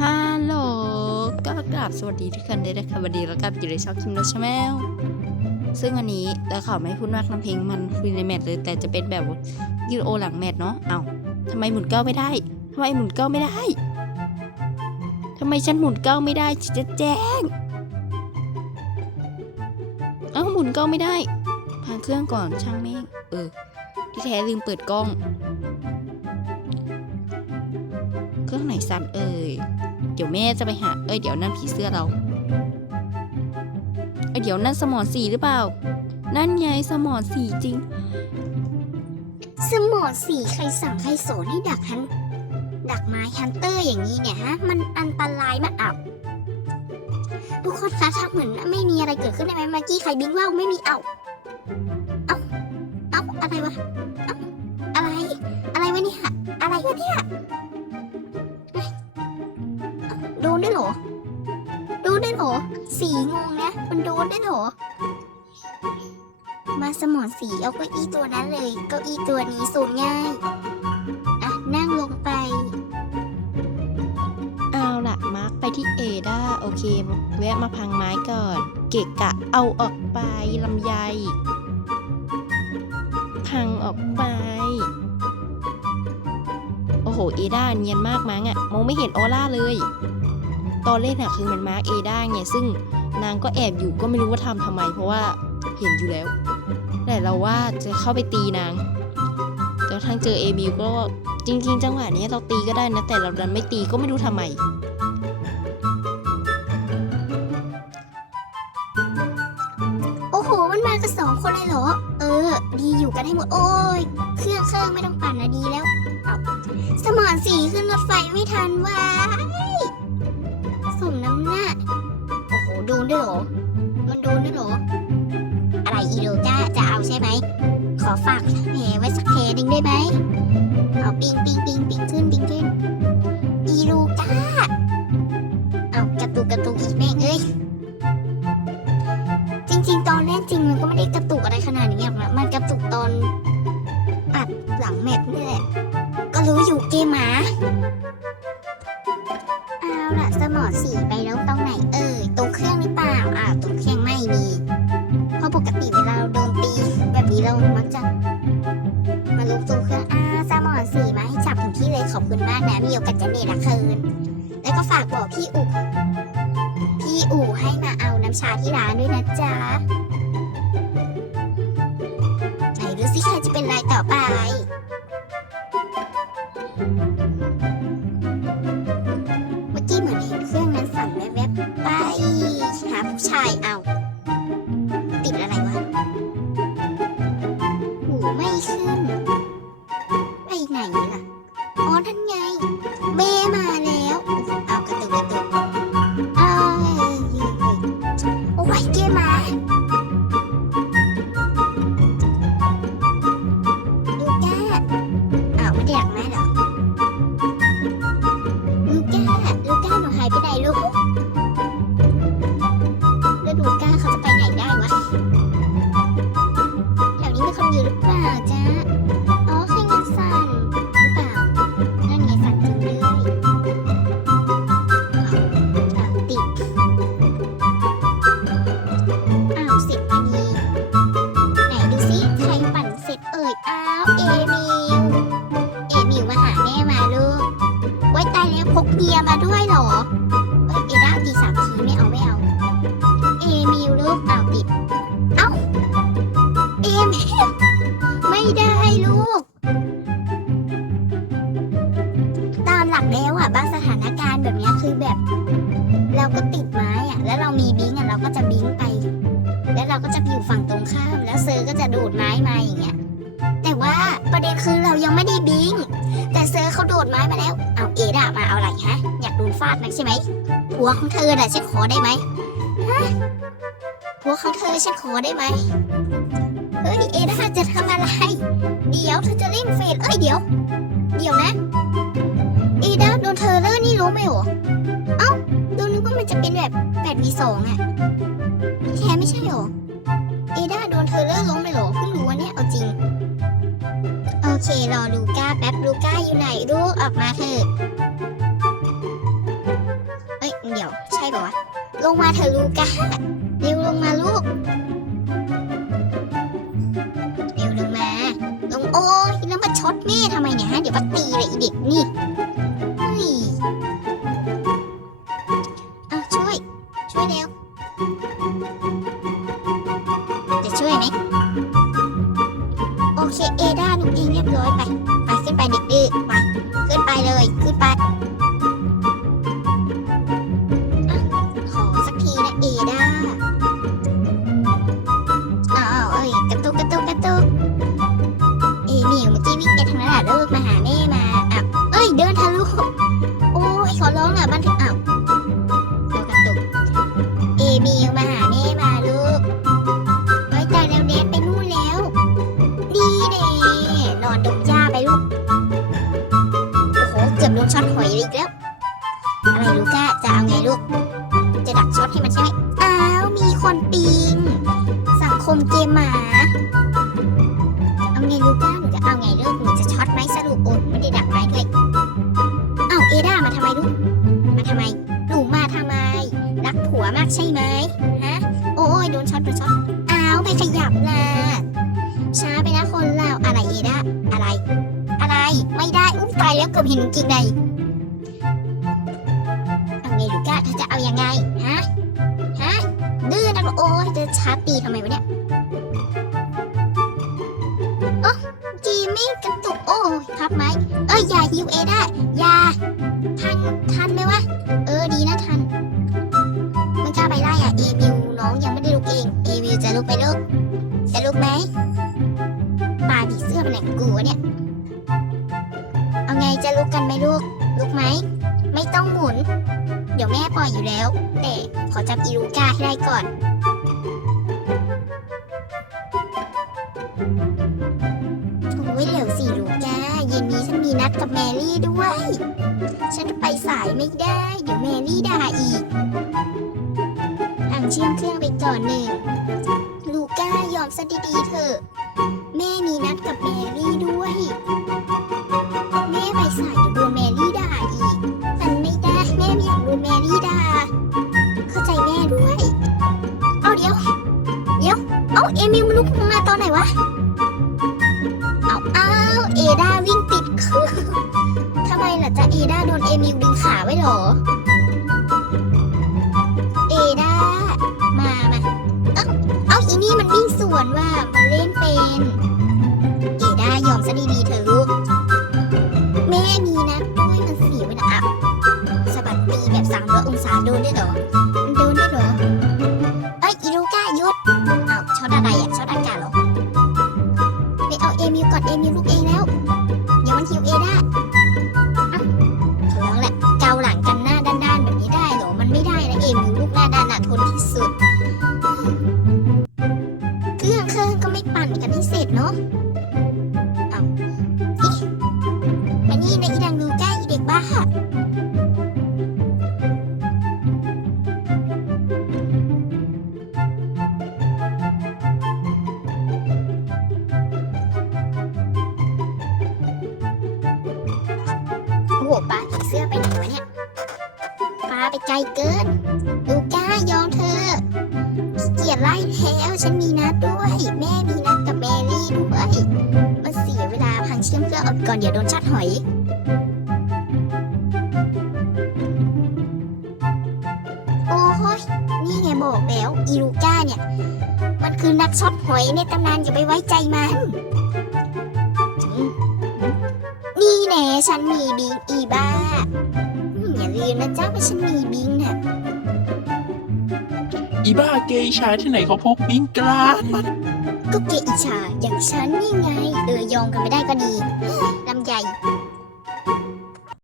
ฮัลโหลก็กราบสวัสดีทุกคนด้วยนะคะวันนี้เรากลับอยู่ในช่องคิมโนชาแนลซึ่งวันนี้เราขอไม่พูดมากน้ำเพลงมันคุยในแมทเลย แต่จะเป็นแบบวิดีโอหลังแมทเนาะเอ้าทำไมหมุนเก้าไม่ได้ทำไมหมุนเก้าไม่ได้ทำไมฉันหมุนเก้าไม่ได้ฉันจะแจ้ง เอ้าหมุนเก้าไม่ได้พังเครื่องก่อนช่างแม่งเออ ที่แท้ลืมเปิดกล้อง เครื่องไหนสั่นเอ่ย เดี๋ยวแม่จะไปหา เอ้ยเดี๋ยวนั่นผีเสื้อเรา เอ้ยเดี๋ยวนั่นสมอนสีหรือเปล่า นั่นไงสมอนสีจริง สมอสีใครสั่งใครสอนให้ดักฮันดักไม้ฮันเตอร์อย่างนี้เนี่ยฮะ มันอันตรายมากอับทุกคนคะทักเหมือนไม่มีอะไรเกิดขึ้นได้ไหมเมื่อกี้ใครบิงว่าวไม่มีเอาเอาเอาอะไรวะเอาอะไร อะไรวะเนี่ยอะไรวะเนี่ย สีงงนะ มันโดนได้วยเหรอ มาสมอนสีเอาเก้าอี้ตัวนั้นเลย เก้าอี้ตัวนี้สูงง่าย อะ นั่งลงไป เอาละมาร์คไปที่เอด้าโอเค แวะมาพังไม้ก่อน เกะกะเอาออกไปลำไย พังออกไป โอ้โห เอด้าเนียนมากมั้งอะมองไม่เห็นออร่าเลย ตอนเล่นอะคือมันมาร์กเอด้าไงซึ่งนางก็แอบอยู่ก็ไม่รู้ว่าทำทำไม เพราะว่าเห็นอยู่แล้ว แต่เราว่าจะเข้าไปตีนางแต่ทางเจอเอมิวก็จริง ๆ จังหวะนี้เราตีก็ได้นะ แต่เราดันไม่ตีก็ไม่รู้ทำไมโอ้โหมันมากันสองคนเลยเหรอ เออ ดีอยู่กันให้หมดโอ้ยเครื่องเครื่องไม่ต้องปั่นนะดีแล้วสมอนสีขึ้นรถไฟไม่ทันว้า นด้วยเหรอ มันโดนด้วยเหรอ อะไรอีโดจ้าจะเอาใช่ไหม ขอฝากแผลไว้สักแผลหนึ่งได้ไหม เอาปิงปิงปิงปิงขึ้นปิงขึ้น อีลูก้า เอากระตุกกระตุกอีกแม่งเอ้ย จริง ๆ ตอนเล่นจริงมันก็ไม่ได้กระตุกอะไรขนาดนี้หรอกนะมันกระตุกตอนอัดหลังแมตช์นี่แหละ ก็รู้อยู่เกมหมา เอาละสมอสีไป ลุกตูเครื่องอาสมอนสีมาให้จับถึงที่เลยขอบคุณมากนะมีโอกาสจะเนรคืน แล้วก็ฝากบอกพี่อู่พี่อู่ให้มาเอาน้ำชาที่ร้านด้วยนะจ๊ะไหนดูสิใครจะเป็นรายต่อไป อ้าวสิบนาทีไหนดูสิใครปั่นเสร็จเอ่ย อ้าว เอมิว เอมิวมาหาแม่มาลูกไว้ตายแล้วพกเบียร์มาด้วยเหรอ เอ้ยเอด้าตีสามทีไม่เอาไม่เอา เอมิวลูกเอาติด เอ้า เอมิวไม่ได้ เขาโดดไม้มาแล้ว เอาเอดามาเอาอะไรฮะ อยากโดนฟาดนักใช่ไหมผัวของเธอน่ะฉันขอได้ไหมฮะผัวของเธอฉันขอได้ไหมเฮ้ยเอดาจะทำอะไร เดี๋ยวเธอจะเร่งเฟดเอ้ยเดี๋ยว เดี๋ยวนะ เอดาโดนเธอเลอร์นี่รู้ไหมโหรอเอ้าดูนึกว่ามันจะเป็นแบบแปดวีสองอะที่แท้ไม่ใช่หรอ เครอลูก้าแป๊บลูก้าอยู่ไหนลูกออกมาเถอะปะวะลงมาเถอะลูกาเร็วลงมาลูกเร็วลงมาลงโอ้ยแล้วมาช็อตแม่ทำไมเนี่ยฮะเดี๋ยวมาตีเลยอีเด็กนี่ ไปขึ้นไปเด็กดื้ อีกแล้วอะไรลูก้าจะเอาไงลูก จะดักช็อตให้มันใช่ไหมอ้าวมีคนปิง สังคมเกมหมา เอาไงลูก้าหนูจะเอาไงลูกหนูจะช็อตไหมสรุปโอนไม่ได้ดักไม้ด้วยอ้าวเอด้ามาทำไมลูก มาทำไมหนูมาทำไม รักผัวมากใช่ไหมฮะ โอ้ยโดนช็อตโดนช็อตอ้าวไปขยับล่ะช้าไปนะคนเราอะไรเอด้าอะไร อะไรไม่ได้อุ้มตายแล้วเกือบเห็นกางเกง ยูก้าเธอจะเอาอยังไง ฮะ ฮะ ดื้อนะโอ้ยจะชาร์จตีทำไมวะเนี่ย โอ้จีมี่กระตุก โอ้ยพับไหม เอ้ย อย่าฮิวเอได้ อย่า ทัน ทันไหมวะ เออ ดีนะทันมันกล้าไปไล่อะ เอมิวน้องยังไม่ได้ลุกเอง เอมิวจะลุกไปลุก จะลุกไหมปาผีเสื้อเป็นแหลกูวเนี่ย เอาไงจะลุกกันไหมลูก ลุกไหม ไม่ต้องหมุน เดี๋ยวแม่ปล่อยอยู่แล้ว แต่ขอจับอีลูก้าให้ได้ก่อน โอ้ยเดี๋ยวสิลูก้า เย็นนี้ฉันมีนัดกับแมรี่ด้วย ฉันจะไปสายไม่ได้ เดี๋ยวแมรี่ด่าอีกอ่างเชื่อมเครื่องไปก่อนหนึ่งลูก้ายอมซะดี ดาโดนเอมิวดึงขาไว้เหรอ เอดามามาเอ้าอีนี่มันวิ่งสวนว่ามันเล่นเป็น เอด้ายอมซะดีๆเถอะลูก แม่มีนะด้วยมันสียเวลาอะสะบัดตีแบบสามร้อยองศาโดนได้เหรอ ไม่ได้นะเอลูกหน้าด้านน่ะทนที่สุด ปลาไปไกลเกิน ลูก้ายอมเธอเกียจไล่แล้วฉันมีนัดด้วย แม่มีนัดกับแมรี่ด้วยมันเสียเวลาพังเชื่อมเครื่อออกก่อนเดี๋ยวโดนชัดหอยโอ้ยนี่ไงบอกแล้วอีลูก้าเนี่ย มันคือนักช็อตหอยในตำนานอย่าไปไว้ใจมันนี่แน่ฉันมีบิงอีบ้า ลืมนะจ๊ะว่าฉันมีบิงน่ะอีบ้าเกย์ชายที่ไหนเขาพกบิงกลางมันก็เกอิจฉาอย่างฉันนี่ไง เออยอมกันไม่ได้ก็ดีลำใหญ่